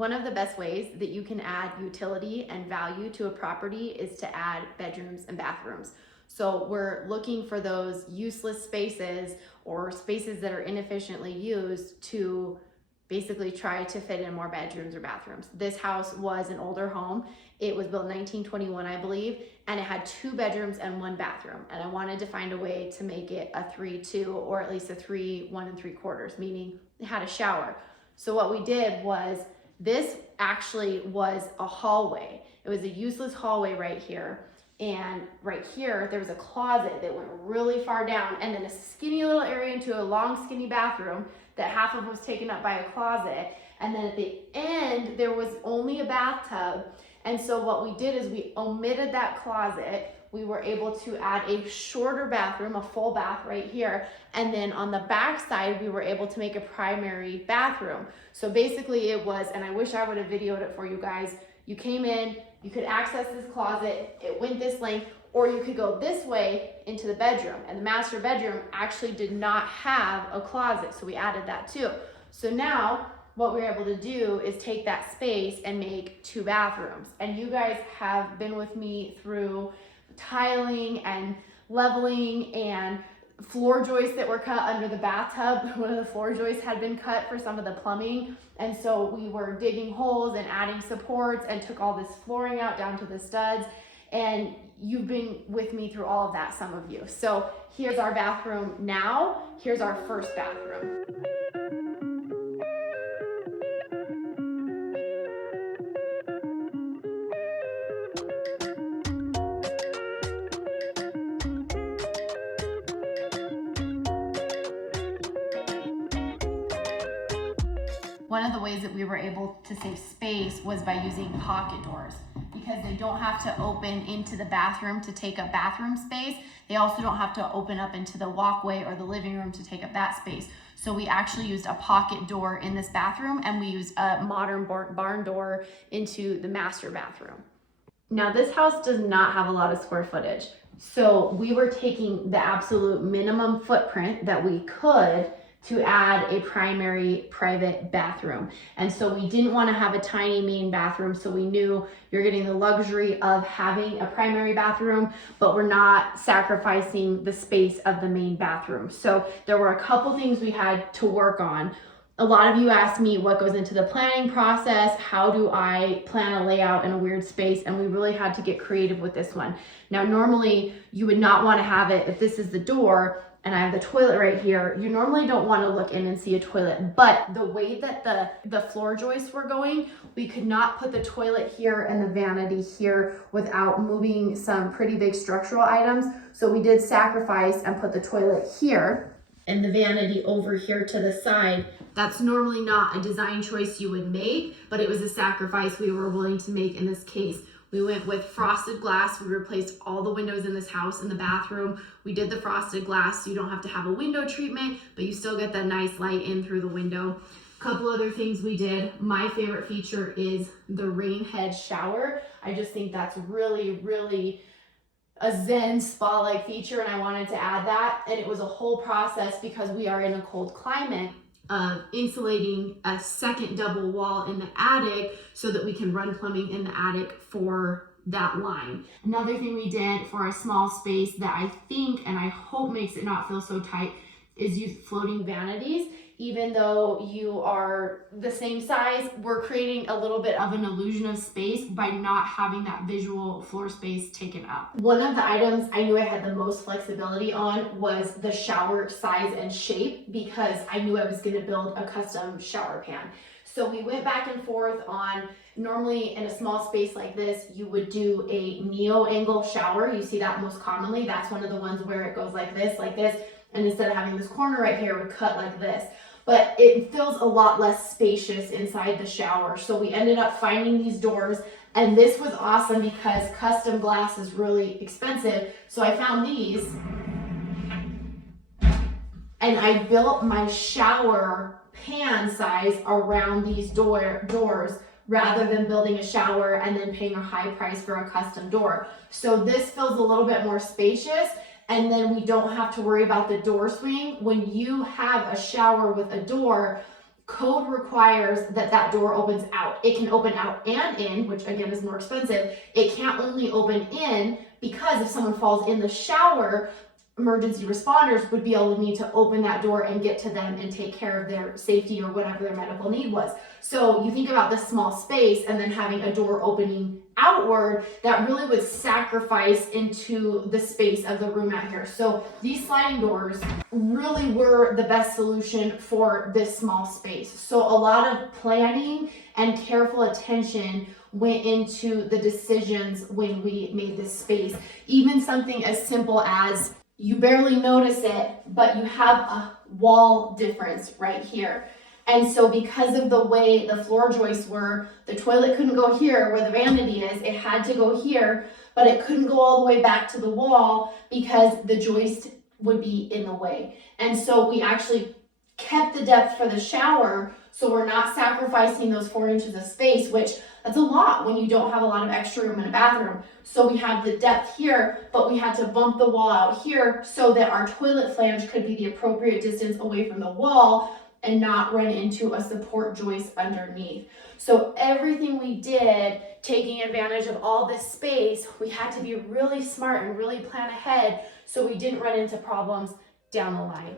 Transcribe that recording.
One of the best ways that you can add utility and value to a property is to add bedrooms and bathrooms. So we're looking for those useless spaces or spaces that are inefficiently used to basically try to fit in more bedrooms or bathrooms. This house was an older home. It was built in 1921, I believe, and it had 2 bedrooms and 1 bathroom. And I wanted to find a way to make it a 3-2 or at least a 3 1 3/4, meaning it had a shower. So what we did was, this actually was a hallway. It was a useless hallway right here. And right here, there was a closet that went really far down, and then a skinny little area into a long, skinny bathroom that half of it was taken up by a closet. And then at the end, there was only a bathtub. And so what we did is we omitted that closet. We were able to add a shorter bathroom, a full bath right here. And then on the back side, we were able to make a primary bathroom. So basically it was, and I wish I would have videoed it for you guys, you came in, you could access this closet, it went this length, or you could go this way into the bedroom. And the master bedroom actually did not have a closet, so we added that too. So now what we're able to do is take that space and make 2 bathrooms. And you guys have been with me through tiling and leveling and floor joists that were cut under the bathtub. One of the floor joists had been cut for some of the plumbing. And so we were digging holes and adding supports and took all this flooring out down to the studs. And you've been with me through all of that, some of you. So here's our bathroom now. Here's our first bathroom. One of the ways that we were able to save space was by using pocket doors, because they don't have to open into the bathroom to take up bathroom space. They also don't have to open up into the walkway or the living room to take up that space. So we actually used a pocket door in this bathroom, and we used a modern barn door into the master bathroom. Now this house does not have a lot of square footage. So we were taking the absolute minimum footprint that we could to add a primary private bathroom. And so we didn't want to have a tiny main bathroom, so we knew you're getting the luxury of having a primary bathroom, but we're not sacrificing the space of the main bathroom. So there were a couple things we had to work on. A lot of you asked me what goes into the planning process, how do I plan a layout in a weird space, and we really had to get creative with this one. Now normally you would not want to have it, if this is the door, and I have the toilet right here, you normally don't want to look in and see a toilet, but the way that the floor joists were going, we could not put the toilet here and the vanity here without moving some pretty big structural items. So we did sacrifice and put the toilet here and the vanity over here to the side. That's normally not a design choice you would make, but it was a sacrifice we were willing to make in this case. We went with frosted glass. We replaced all the windows in this house in the bathroom. We did the frosted glass so you don't have to have a window treatment, but you still get that nice light in through the window. A couple other things we did. My favorite feature is the rain head shower. I just think that's really, really a zen spa-like feature, and I wanted to add that. And it was a whole process because we are in a cold climate of insulating a second double wall in the attic so that we can run plumbing in the attic for that line. Another thing we did for a small space that I think and I hope makes it not feel so tight is use floating vanities. Even though you are the same size, we're creating a little bit of an illusion of space by not having that visual floor space taken up. One of the items I knew I had the most flexibility on was the shower size and shape, because I knew I was gonna build a custom shower pan. So we went back and forth on, normally in a small space like this, you would do a neo-angle shower. You see that most commonly. That's one of the ones where it goes like this, and instead of having this corner right here, it would cut like this. But it feels a lot less spacious inside the shower. So we ended up finding these doors, and this was awesome because custom glass is really expensive. So I found these, and I built my shower pan size around these doors rather than building a shower and then paying a high price for a custom door. So this feels a little bit more spacious. And then we don't have to worry about the door swing. When you have a shower with a door, code requires that that door opens out. It can open out and in, which again is more expensive. It can't only open in because if someone falls in the shower, emergency responders would be able to need to open that door and get to them and take care of their safety or whatever their medical need was. So you think about this small space and then having a door opening outward, that really would sacrifice into the space of the room out here. So these sliding doors really were the best solution for this small space. So a lot of planning and careful attention went into the decisions when we made this space. Even something as simple as you barely notice it, but you have a wall difference right here. And so because of the way the floor joists were, the toilet couldn't go here where the vanity is, it had to go here, but it couldn't go all the way back to the wall because the joist would be in the way. And so we actually kept the depth for the shower, so we're not sacrificing those 4 inches of space, which that's a lot when you don't have a lot of extra room in a bathroom. So we have the depth here, but we had to bump the wall out here so that our toilet flange could be the appropriate distance away from the wall and not run into a support joist underneath. So everything we did, taking advantage of all this space, we had to be really smart and really plan ahead so we didn't run into problems down the line.